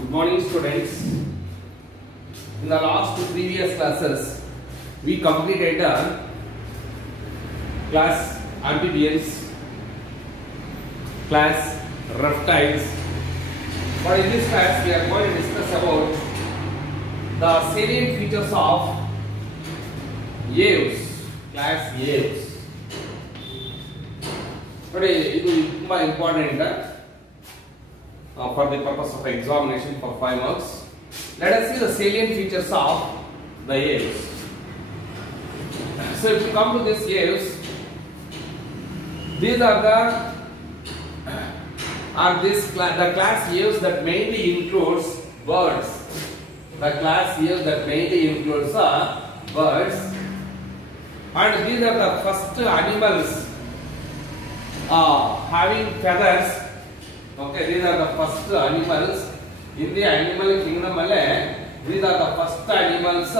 Good morning, students. In the last previous classes, we completed class amphibians, class reptiles. But in this class, we are going to discuss about the salient features of aves, class aves. But it is very important for the purpose of examination for 5 marks. Let us see the salient features of the aves. So if you come to this aves, these are the class aves that mainly includes birds. The class aves that mainly includes birds, and these are the first animals having feathers. Okay, these are the first animals in the animal kingdom. These are the first animals.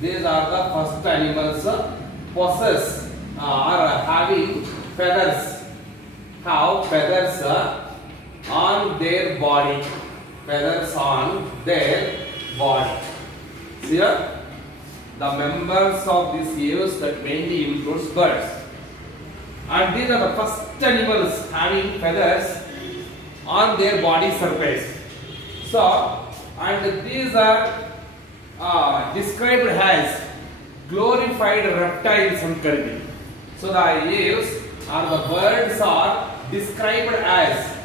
These are the first animals possess or having feathers. Have feathers on their body. Feathers on their body. See here, the members of these aves that mainly includes birds. And these are the first animals having feathers on their body surface. So, and these are described as glorified reptiles and currently. So the aves or the birds are described as,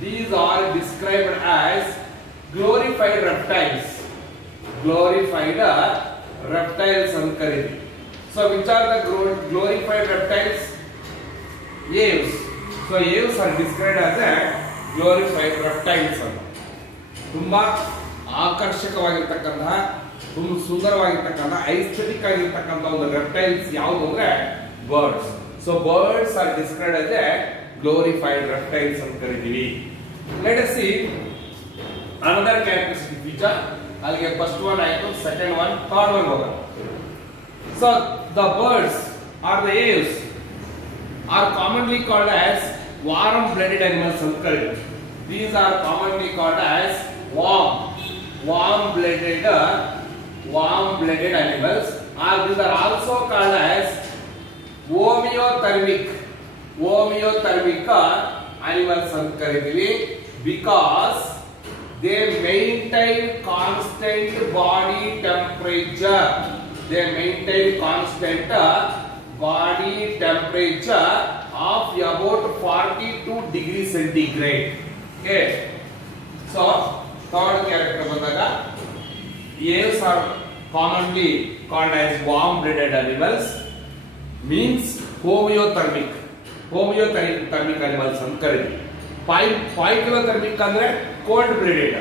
these are described as glorified reptiles. Glorified reptiles and currently. So which are the glorified reptiles? Aves. So aves are described as a glorified reptiles. ತುಂಬಾ ಆಕರ್ಷಕವಾಗಿರತಕ್ಕಂತ ತುಂಬಾ ಸುಂದರವಾಗಿರತಕ್ಕಂತ ಐಸ್ಥೆಟಿಕ್ ಆಗಿರತಕ್ಕಂತ ಒಂದು reptiles ಯಾವುದು ಅಂದ್ರೆ birds. So birds are described as a glorified reptiles ಅಂತ ಕರೀತೀವಿ. Let us see another characteristic feature. ಅಲ್ಲಿಗೆ first one ಆಯ್ತು, second one, third one ಹೋಗೋಣ. So the birds or the aves are commonly called as warm-blooded animals ಅಂತ ಕರೀತೀವಿ. These are commonly called as warm-blooded animals, or these are also called as homeothermic animals ಅಂತ ಕರೀತೀವಿ, because they maintain constant body temperature. They maintain constant body temperature of about 42 degrees centigrade. Okay, so third character bandaga, aves are commonly called as warm-blooded animals, means homeothermic animals ಅಂತ ಕರೀತೀವಿ. Poikilothermic ಅಂದ್ರೆ cold blooded,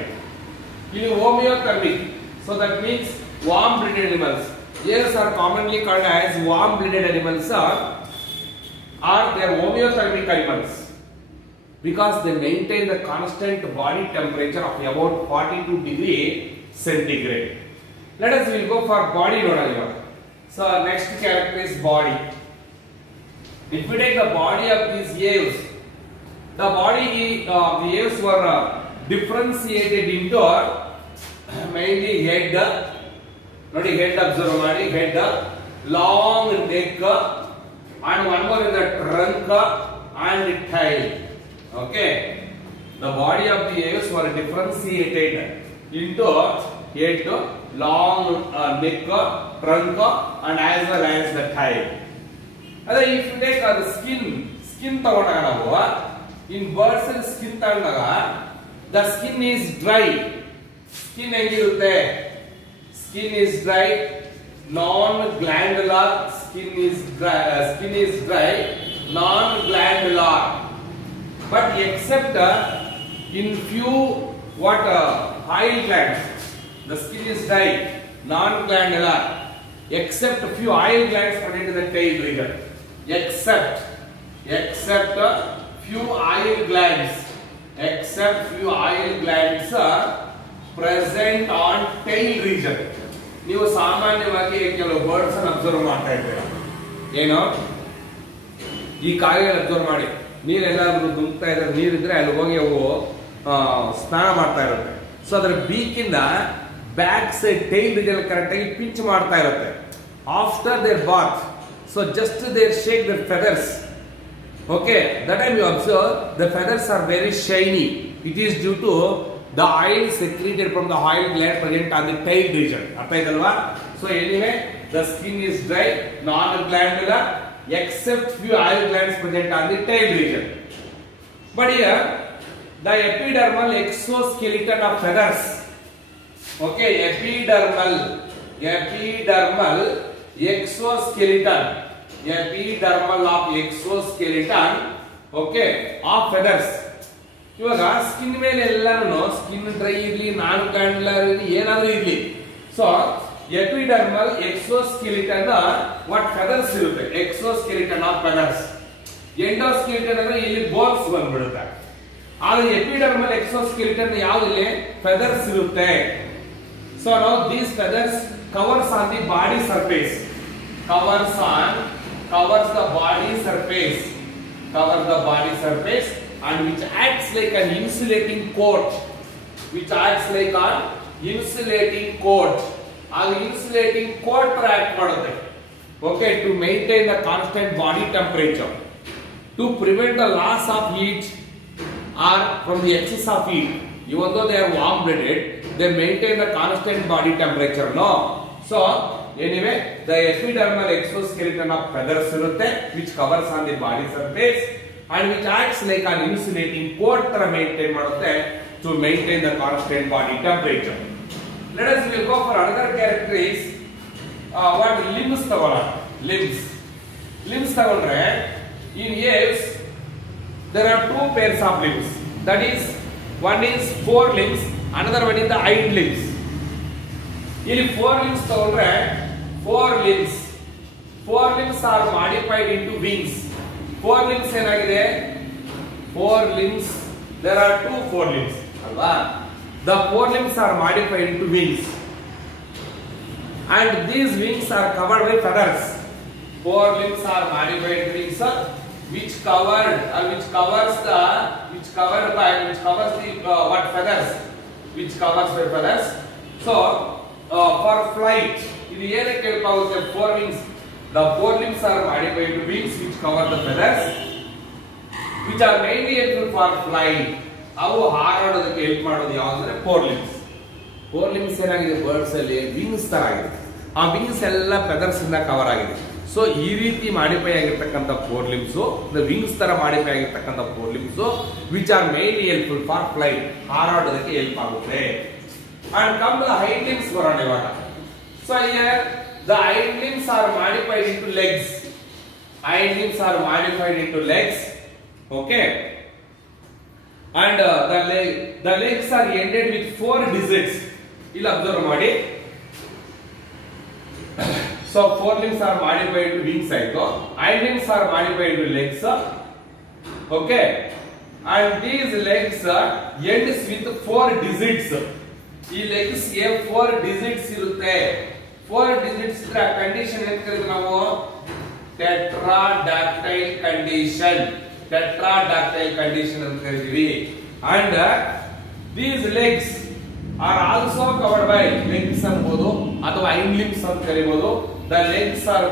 ಇಲ್ಲಿ homeothermic, so that means warm-blooded animals. Aves are commonly called as warm-blooded animals, or they are homeothermic animals because they maintain the constant body temperature of about 42 degrees centigrade. Let us will go for body nodal. So next character is body. If we take the body of these aves, the body of the aves were differentiated into mainly head. Nodi head observe madi, head, long neck, and one more is the trunk and the tail. Okay, the body of the aves were differentiated into head, long neck, trunk, and as well as the tail. And if you take the skin ತಗೊಂಡಾಗ ನಾವು in birds skin ತಗೊಂಡಾಗ the skin is dry. Skin ಹೇಗಿರುತ್ತೆ? Skin is dry, non-glandular. Skin is dry, non-glandular. But except in few oil glands, the skin is dry, non-glandular, except few oil glands present in the tail region. Except few oil glands, are present on tail region. ನೀವು ಸಾಮಾನ್ಯವಾಗಿ ಕೆಲವು birds ಅನ್ನು observe ಮಾಡ್ತಾ ಇದ್ದೀರಾ, ಏನು ಈ ಕಾಗೆಗಳು observe ಮಾಡಿ, ನೀರೆಲ್ಲಾದ್ರೂ ದುಂಕ್ತಾ ಇದ್ರೆ ನೀರಿದ್ರೆ ಅಲ್ಲಿ ಹೋಗಿ ಅವು ಸ್ನಾನ ಮಾಡ್ತಾ ಇರುತ್ತೆ. ಸೊ ಅದರ ಬೀಕಿಂದ back side tail region correct ಆಗಿ ಪಿಂಚ್ ಮಾಡ್ತಾ ಇರುತ್ತೆ. After their bath, so just their shake their feathers. Okay, that time you observe the feathers are very shiny. It is due to the oil secreted from the oil gland present on the tail region. Artha idalva? So anyway, the skin is dry, non-glandular, except few oil glands present on the tail region. But here, the epidermal exoskeleton of feathers. Okay, epidermal exoskeleton. Epidermal of exoskeleton, okay, of feathers. ಇವಾಗ skin ಮೇಲೆ ಎಲ್ಲಾನು skin dry ಇರ್ಲಿ, ನಾನ್ glandular ಇರ್ಲಿ, ಏನಾದ್ರೂ ಇರ್ಲಿ, so epidermal exoskeleton what feathers ಇರುತ್ತೆ. Exoskeleton of feathers. Endoskeleton ಅಂದ್ರೆ ಇಲ್ಲಿ ಬೋನ್ಸ್ ಬಂದ್ಬಿಡುತ್ತೆ. ಆದ್ರೆ ಎಪಿಡರ್ಮಲ್ ಎಕ್ಸೋಸ್ಕೆಲಿಟನ್ ಯಾವ್ದಿಲ್ಲಿ ಫೆದರ್ಸ್ ಇರುತ್ತೆ. So now these feathers covers on the body surface, covers the body surface, and which acts like an insulating coat, and insulating coat act ಮಾಡುತ್ತೆ. Okay, to maintain the constant body temperature, to prevent the loss of heat or from the excess of heat. Even though they are warm blooded, they maintain the constant body temperature, no? So anyway, the epidermal exoskeleton of feathers irutte, which covers on the body surface and which acts like an insulating coat ತರ maintain ಮಾಡುತ್ತೆ to maintain the constant body temperature. Let us will go for another characteristics. What limbs ತಗೊಳ್ಳೋಣ. Limbs ತಗೊಂಡ್ರೆ in apes there are two pairs of limbs. That is, one is forelimbs, another one is the hind limbs. ಇಲ್ಲಿ forelimbs ತಗೊಂಡ್ರೆ four limbs are modified into wings. Forelimbs ಏನಾಗಿದೆ? Forelimbs, there are two forelimbs ಅಲ್ವಾ? The forelimbs are modified into wings, and these wings are covered by feathers. Forelimbs are modified wings which covers what feathers, which covers by feathers. So for flight, ಇದು ಏನಕ್ಕೆ help ಆಗುತ್ತೆ? The forelimbs are modified into wings which cover the feathers, which are mainly helpful for flying. ಅವು ಹಾರಾಡೋದಕ್ಕೆ help ಮಾಡೋದು ಯಾವ್ದಂದ್ರೆ forelimbs. ಏನಾಗಿದೆ birds ಅಲ್ಲಿ wings ತರ ಆಗಿದೆ. ಆ ವಿಂಗ್ಸ್ ಎಲ್ಲ ಫೆದರ್ಸ್ ಇಂದ ಕವರ್ ಆಗಿದೆ. ಸೊ ಈ ರೀತಿ ಮಾಡಿಫೈ ಆಗಿರ್ತಕ್ಕಂಥ forelimbs, the wings ತರ ಮಾಡಿಫೈ ಆಗಿರ್ತಕ್ಕಂಥ forelimbs which are mainly helpful for flight, ಹಾರಾಡೋದಕ್ಕೆ ಹೆಲ್ಪ್ ಆಗುತ್ತೆ. And come to the hind limbs ಬರೋಣ ಇವಾಗ. So here the hind limbs are modified into legs. Okay, and the legs are ended with 4 digits. ಇಲ್ಲಿ observe ಮಾಡಿ. So forelimbs are modified into wings ಆಯ್ತು, hind limbs are modified into legs. Okay, and these legs ends with 4 digits. ಈ legs ಗೆ 4 digits ಇರುತ್ತೆ. 4 digits ಇದ್ರೆ condition ಏನು ಕರೀತೀವಿ ನಾವು? ಟೆಟ್ರಾಡಾಕ್ಟೈಲ್ ಕಂಡೀಷನ್ ಅಂತ ಕರೀತೀವಿ. And these legs are also covered by legs ಅನ್ಬೋದು ಅಥವಾ hind limbs ಅಂತ ಕರೀಬಹುದು. The legs are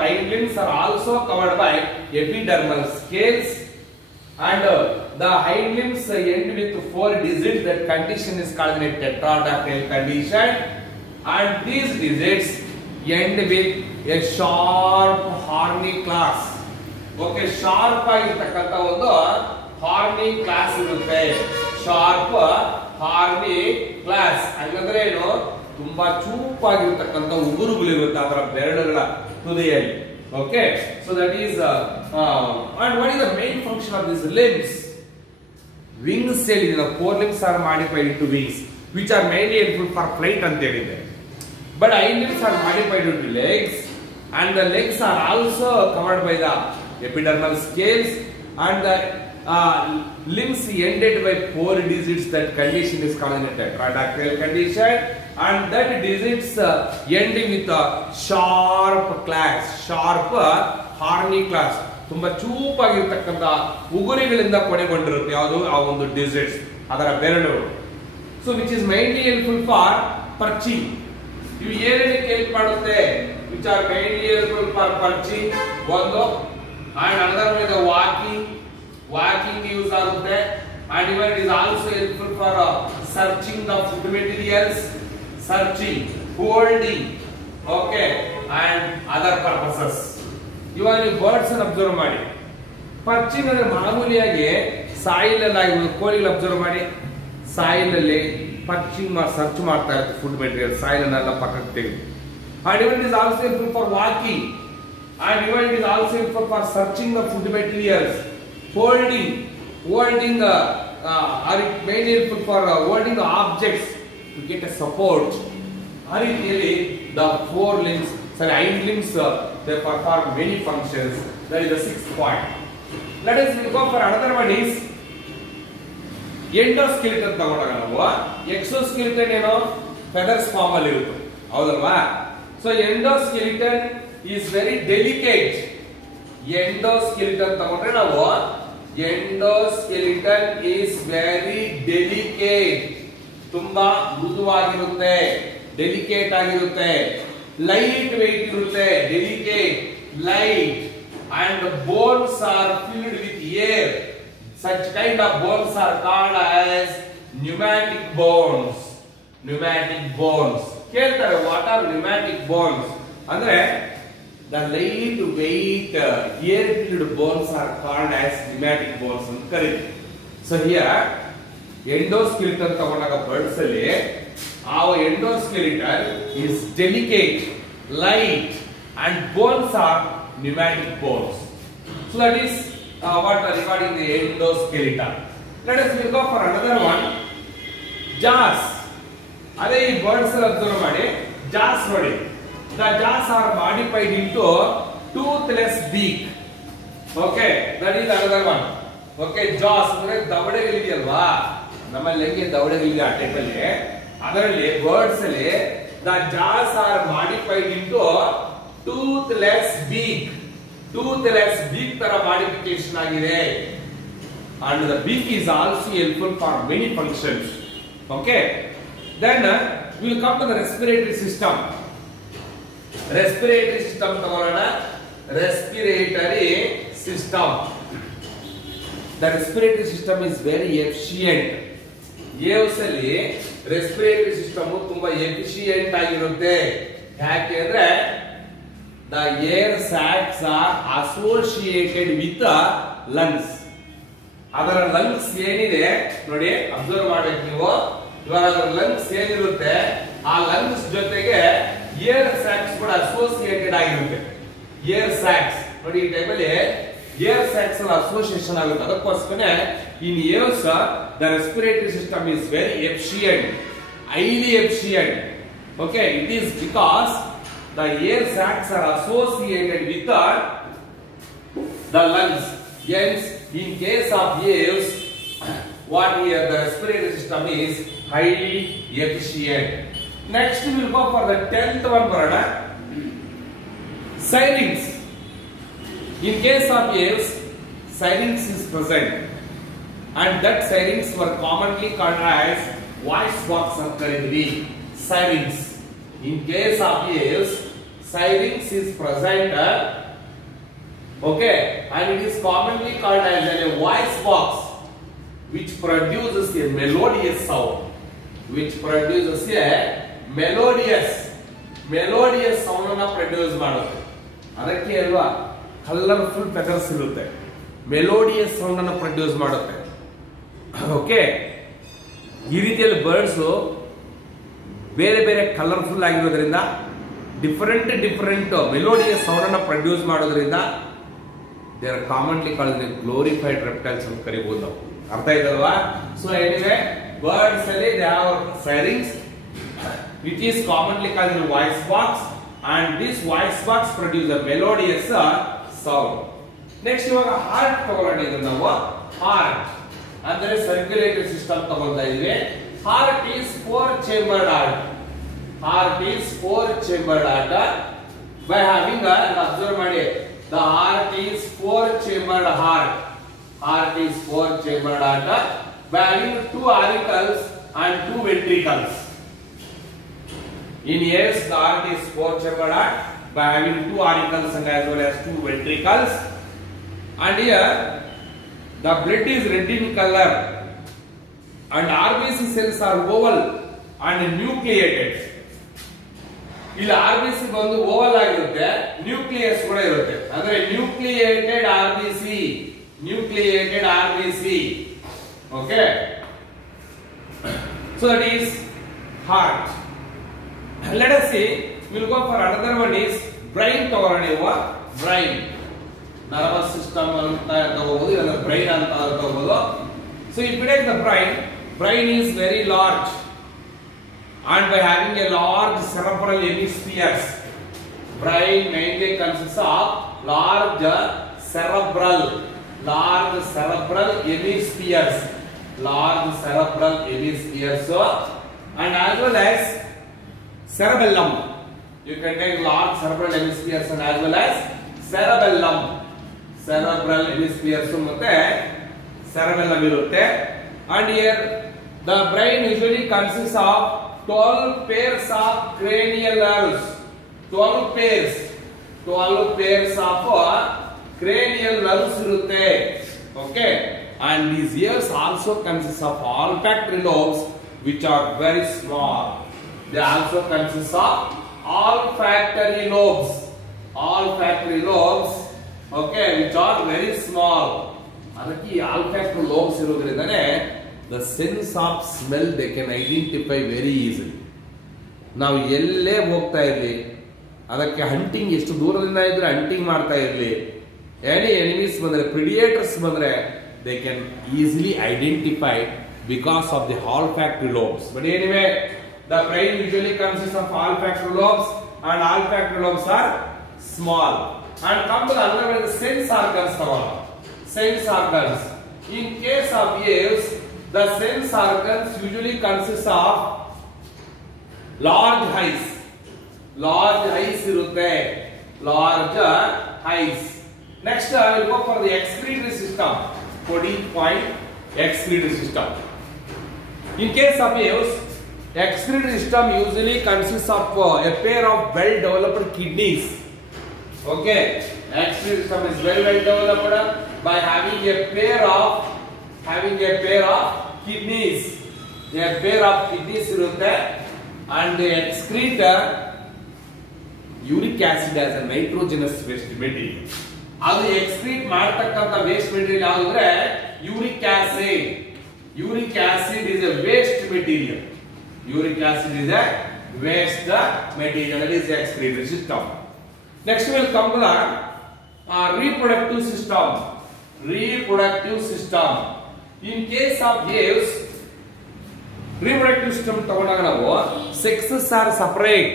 hind limbs are also covered by epidermal scales, and the hind limbs end with 4 digits. That condition is called a tetradact condition, and these digits end with a sharp horny class. Okay, sharp ಆಗಿರತಕ್ಕಂತ ಒಂದು horny class ಇರುತ್ತೆ. Sharp horny class ಹಾಗಂದ್ರೆ ಏನು? ತುಂಬಾ ಚೂಪಾಗಿರತಕ್ಕಂತ ಉಗುರುಗಳಿರುತ್ತೆ ಅದರ ಬೆರಳುಗಳ ತುದಿಯಲ್ಲಿ. Okay, so that is and what is the main function of these limbs? Wings ಹೇಳಿದ್ರೆ forelimbs are modified into wings which are mainly helpful for flight ಅಂತ ಹೇಳಿದೆ. But hind limbs are modified into legs, and the legs are also covered by the epidermal scales, and the limbs ended by 4 digits. That condition is called a tetradactyl condition, and that digits ending with a sharp horny class. ತುಂಬಾ ಚೂಪಾಗಿರತಕ್ಕಂತ ಉಗುರುಗಳಿಂದ ಕೊನೆಗೊಂಡಿರುತ್ತೆ ಯಾವುದು ಆ ಒಂದು digits ಅದರ ಬೆರಳುಗಳು. So which is mainly helpful for perching. ಇವು ಏನೇನಕ್ಕೆ help ಮಾಡುತ್ತೆ? Which are mainly helpful for perching. ಒಂದು ಅಂಡ್ ಅನದರ್ ಇದೆ ವಾಕಿಂಗ್ ಯೂಸ್ ಆಗುತ್ತೆ. And even it is also helpful for searching the food materials, searching, holding, okay, and other purposes. ಇವಾಗ ನೀವು birds ಅನ್ನು observe ಮಾಡಿ. ಪರ್ಚಿಂಗ್ ಅಂದ್ರೆ ಮಾಮೂಲಿಯಾಗಿ ಸಾಯಿಲ್ ಅಲ್ಲಿ ಕೋಳಿಗಳು ಅಬ್ಸರ್ವ್ ಮಾಡಿ, ಸಾಯಿಲ್ ಅಲ್ಲಿ ಪರ್ಚಿಂಗ್ ಸರ್ಚ್ ಮಾಡ್ತಾ ಇರುತ್ತೆ ಫುಡ್ ಮೆಟೀರಿಯಲ್, ಸಾಯಿಲ್ ಅನ್ನೆಲ್ಲ ಪಕ್ಕಕ್ಕೆ ತೆಗೆದು. And even it is also helpful for walking, and even it is also helpful for searching the food materials, holding are it mainly helpful for holding the objects to get a support. Are it really the four limbs, hind limbs, they perform many functions. That is the 6th point. Let us go for another one is endoskeleton ತಗೊಂಡಾಗ ನಾವು exoskeleton ಏನೋ feathers form ಅಲ್ಲಿ ಇರುತ್ತೆ, ಹೌದಲ್ವಾ? So endoskeleton is very delicate. Endoskeleton ತಗೊಂಡ್ರೆ ನಾವು endoskeleton is very delicate, ತುಂಬಾ ಮೃದುವಾಗಿರುತ್ತೆ, delicate ಆಗಿರುತ್ತೆ, ಲೈಟ್ ವೇಟ್ ಇರುತ್ತೆ, delicate, light, and the bones are filled with air. Such kind of bones are called as pneumatic bones. Pneumatic bones. ಕೇಳ್ತಾರೆ what are pneumatic bones ಅಂದ್ರೆ the light weight air filled bones are called as pneumatic bones ಅಂತ ಕರೀತೀವಿ. So here endoskeleton ತಗೊಂಡಾಗ birds ಅಲ್ಲಿ ಆ endoskeleton is delicate, light, and bones are pneumatic bones. So that is what regarding the endoskeleton. Let us go for another one. Jaws. ಅದೇ ಈ birds ಅಲ್ಲಿ observe ಮಾಡಿ, ಜಾಸ್ ನೋಡಿ. The jaws are modified into toothless beak. Okay, that is another one. Okay, jaws ಅಂದ್ರೆ ದವಡೆಗಳಿದೆಯಲ್ವಾ, ನಮ್ಮಲ್ಲಿ ಹೆಂಗೆ ದವಡೆಗಳಿದೆ ಆ ಟೈಪ್ ಅಲ್ಲಿ, ಅದರಲ್ಲಿ ಬರ್ಡ್ಸ್ ಅಲ್ಲಿ the jaws are modified into toothless beak. Toothless beak ತರ ಮಾಡಿಫಿಕೇಶನ್ ಆಗಿದೆ. And the beak is also helpful for many functions. Okay, then we will come to the respiratory system. Respiratory system ತಗೊಳ್ಳೋಣ. Respiratory system. The respiratory system is very efficient. Aves ಅಲ್ಲಿ respiratory system ತುಂಬಾ efficient ಆಗಿರುತ್ತೆ. ಯಾಕೆ ಅಂದ್ರೆ the air sacs are associated with the lungs. ಅದರ lungs ಏನಿದೆ ನೋಡಿ, observe ಮಾಡಬೇಕು ನೀವು. ಇವಾಗ ಅದರ ಲಂಗ್ಸ್ ಏನಿರುತ್ತೆ, ಆ ಲಂಗ್ಸ್ ಜೊತೆಗೆ ಏರ್ ಸ್ಯಾಕ್ಸ್ ಕೂಡ ಅಸೋಸಿಯೇಟೆಡ್ ಆಗಿರುತ್ತೆ. ಏರ್ ಸ್ಯಾಕ್ಸ್ ನೋಡಿ, ಈ ಟೈಮಲ್ಲಿ ಏರ್ ಸ್ಯಾಕ್ಸ್ ಅಸೋಸಿಯೇಷನ್ ಆಗುತ್ತೆ. ಅದಕ್ಕೋಸ್ಕರ in airs the respiratory system is very efficient, highly efficient. Okay, it is because the air sacs are associated with the lungs. Hence, in case of aves, what here the respiratory system is highly efficient. Next we will go for the 10th one. Barana syrinx. In case of aves, syrinx is present, and that syrinx were commonly called as voice box of Karidri. Syrinx. In case of aves, syrinx is present. Okay, and it is commonly called as a voice box, which produces a melodious sound. Which produces a melodious sound ಅನ್ನು produce ಮಾಡುತ್ತೆ. ಅದಕ್ಕೆ ಅಲ್ವಾ colourful feathers ಇರುತ್ತೆ, melodious sound ಅನ್ನು produce ಮಾಡುತ್ತೆ. Okay, ಈ ರೀತಿಯಲ್ಲಿ birds ಬೇರೆ ಬೇರೆ ಕಲರ್ಫುಲ್ ಆಗಿರೋದ್ರಿಂದ, ಡಿಫರೆಂಟ್ ಮೆಲೋಡಿಯಸ್ ಸೌಂಡ್ ಅನ್ನು ಪ್ರೊಡ್ಯೂಸ್ ಮಾಡೋದ್ರಿಂದ they are commonly called the glorified reptiles ಅಂತ ಕರೀಬಹುದು ನಾವು. ಅರ್ಥ ಇದಲ್ವಾ? ಸೊ ಎನಿವೆ birds ಅಲ್ಲಿ they have syrinx which is commonly called the voice box, and this voice box produce a melodious sound. Next ಇವಾಗ heart ತಗೊಳ್ಳೋಣ. ಇದು ನಾವು heart ಅಂದ್ರೆ circulatory system ತಗೊಳ್ತಾ ಇದೀವಿ. Heart is 4 chambered heart. Heart is 4 chambered heart. By having observe ಮಾಡಿ, the heart is 4 chambered heart. Heart is 4 chambered heart. By having 2 auricles and 2 ventricles. In males, the heart is 4-chambered heart by having 2 auricles and as well as 2 ventricles. And here, the blood is red in color, and RBC cells are oval and nucleated. ಇಲ್ಲಿ RBC ಬಂದು Oval ಆಗಿರುತ್ತೆ, nucleus ಕೂಡ ಇರುತ್ತೆ. ಅಂದ್ರೆ nucleated RBC. Okay, so that is heart. Let us see, we'll go for another one is brain. Brain, nervous system anta ತಗೋಬಹುದು, ಇದನ್ನ brain ಅಂತ ತಗೋಬಹುದು. So if we take the brain is very large, and by having a large cerebral hemispheres, brain mainly consists of large cerebral hemispheres, so, and as well as cerebellum. You can take large cerebral hemispheres and as well as cerebellum. Cerebral hemispheres ಮತ್ತೆ cerebellum ಇರುತ್ತೆ. And here the brain usually consists of 12 pairs of cranial nerves. 12 pairs of cranial nerves ಇರುತ್ತೆ. Okay, and these ears also consist of olfactory lobes which are very small. They also consist of olfactory lobes, okay, which are very small. ಅದಕ್ಕೆ ಈ olfactory lobes ಇರೋದ್ರಿಂದನೇ the sense of smell they can identify very easily. ನಾವು ಎಲ್ಲೇ ಹೋಗ್ತಾ ಇರಲಿ, ಅದಕ್ಕೆ hunting ಎಷ್ಟು ದೂರದಿಂದ ಇದ್ರೆ ಹಂಟಿಂಗ್ ಮಾಡ್ತಾ ಇರಲಿ, any enemies ಬಂದ್ರೆ, predators ಬಂದ್ರೆ, they can easily identify because of the olfactory lobes. But anyway, the brain usually consists of olfactory lobes, and olfactory lobes are small. And come to the other one, the sense organs. Sense organs. In case of ears, the sense organs usually consist of large eyes. ಇರುತ್ತೆ, large eyes. Next, I will go for the excretory system. 14th point, excretory system. In case of ears, excretory system usually consists of a pair of well-developed kidneys. Okay, excretory system is very well developed by having a pair of kidneys. A pair of kidneys irutte, and they excrete uric acid as a nitrogenous waste material. ಅದು excrete ಮಾಡತಕ್ಕಂತ waste material ಯಾವುದಂದ್ರೆ uric acid is a waste material. Uric acid is a waste material. That is the excretory system. Next we will come to the reproductive system. In case of males, reproductive system ತಗೊಂಡಾಗ ನಾವು sexes are separate.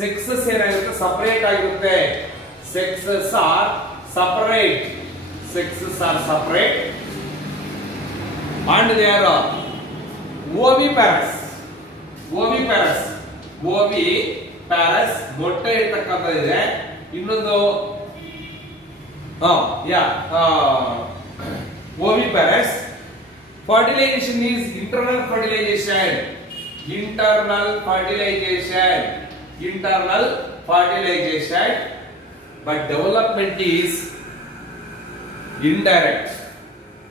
Sexes ಏನಾಗುತ್ತೆ, separate ಆಗಿರುತ್ತೆ. Sexes are separate, and they are oviparous. ಮೊಟ್ಟೆ ಇರ್ತಕ್ಕಂಥದ್ದಿದೆ. ಇನ್ನೊಂದು oviparous. Fertilization is internal fertilization, but development is indirect.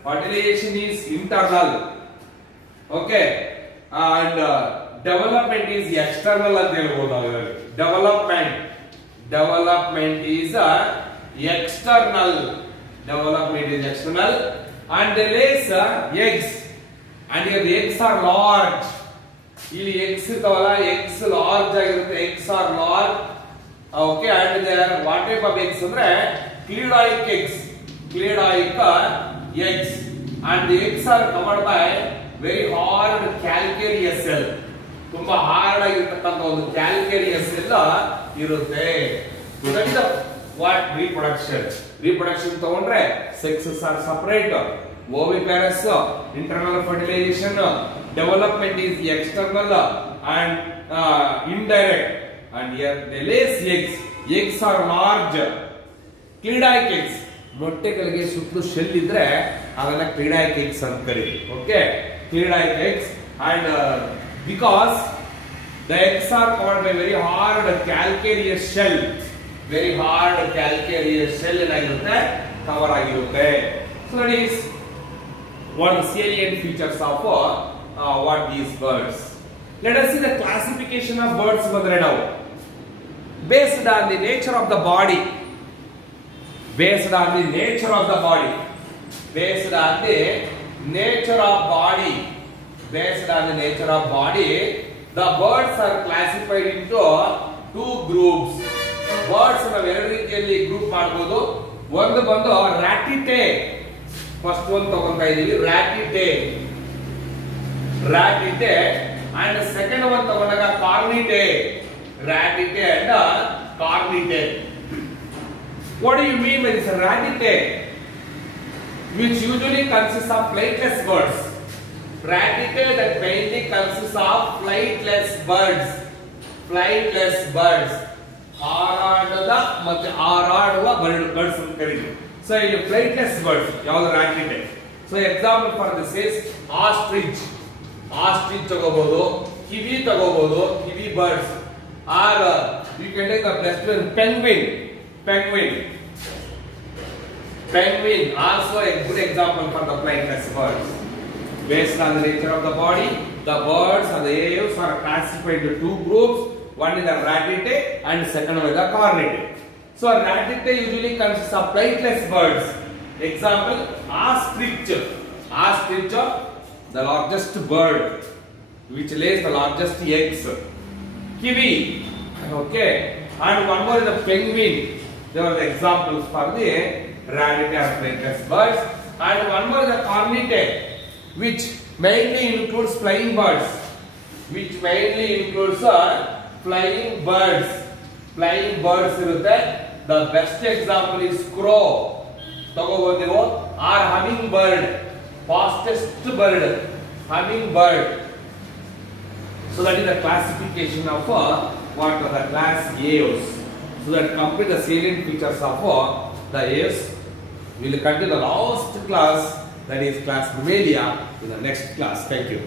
Fertilization is internal, okay, and development is external ಅಂತ ಹೇಳ್ಬೋದು. Development is external, and they lays eggs, and your eggs are large. ಇಲ್ಲಿ eggs ಇರ್ತಾವಲ್ಲ, eggs large ಆಗಿರುತ್ತೆ, eggs are large. Okay, and they are what type of eggs ಅಂದ್ರೆ cledoic eggs, and the eggs are covered by very hard calcareous cell. ತುಂಬಾ hard ಆಗಿರತಕ್ಕಂತ ಒಂದು calcareous ಎಲ್ಲ ಇರುತ್ತೆ. That is what reproduction ತಗೊಂಡ್ರೆ sexes are separate, oviparous, internal fertilization, development is external and indirect, and here they lays eggs are large. Cledoic eggs, ಮೊಟ್ಟೆಗಳಿಗೆ ಸುತ್ತಲೂ shell ಇದ್ರೆ ಅದನ್ನ cledoic eggs ಅಂತ ಕರೀತೀವಿ. Okay, cledoic eggs, and because the eggs are covered by very hard calcareous shell, very hard calcareous shell ಏನಾಗಿರುತ್ತೆ cover ಆಗಿರುತ್ತೆ. So that is one salient features of what these birds. Let us see the classification of birds ಬಂದ್ರೆ ನಾವು based on the nature of the body, based on the nature of the body, based on the nature of body, based on the nature of body, the birds are classified into two groups. Birds ನಾವು ಎರಡು ರೀತಿಯಲ್ಲಿ group ಮಾಡಬಹುದು. ಒಂದು ಬಂದು ರಾಟಿಟೆ, first ಒಂದು ತಗೊಂತಾ ಇದೀವಿ ರಾಟಿಟೆ, ರಾಟಿಟೆ, and second one ತಗೊಂಡಾಗ ಕಾರ್ನಿಟೆ, ರಾಟಿಟೆ and ಕಾರ್ನಿಟೆ. What do you mean by this ratite, which usually consists of flightless birds? Ratite that mainly consists of flightless birds, flightless birds. ಹಾರಾಡದ ಮತ್ತೆ ಹಾರಾಡುವ birds ಅಂತ ಕರೀತೀವಿ. So ಇದು flightless birds ಯಾವುದು ratite. So example for this is ostrich, ostrich ತಗೋಬಹುದು, kiwi ತಗೋಬಹುದು, kiwi birds, or you can take the best one penguin, penguin, penguin also a good example for the flightless birds. Based on the nature of the body, the birds or the aves are classified into two groups. One is the ratite and second one is the cornite. So ratite usually consists of flightless birds. Example ostrich, ostrich the largest bird which lays the largest eggs. Kiwi, okay, and one more is the penguin. There are the examples for the ratite or flightless birds, and one more is the cornite, which mainly includes flying birds, which mainly includes flying birds. Flying birds irutte. The best example is crow ತಗೋಬಹುದು, or hummingbird, fastest bird, hummingbird. So that is the classification of what are the class aves. So that complete the salient features of the aves. We will continue the last class, that is class Mammalia, in the next class. Thank you.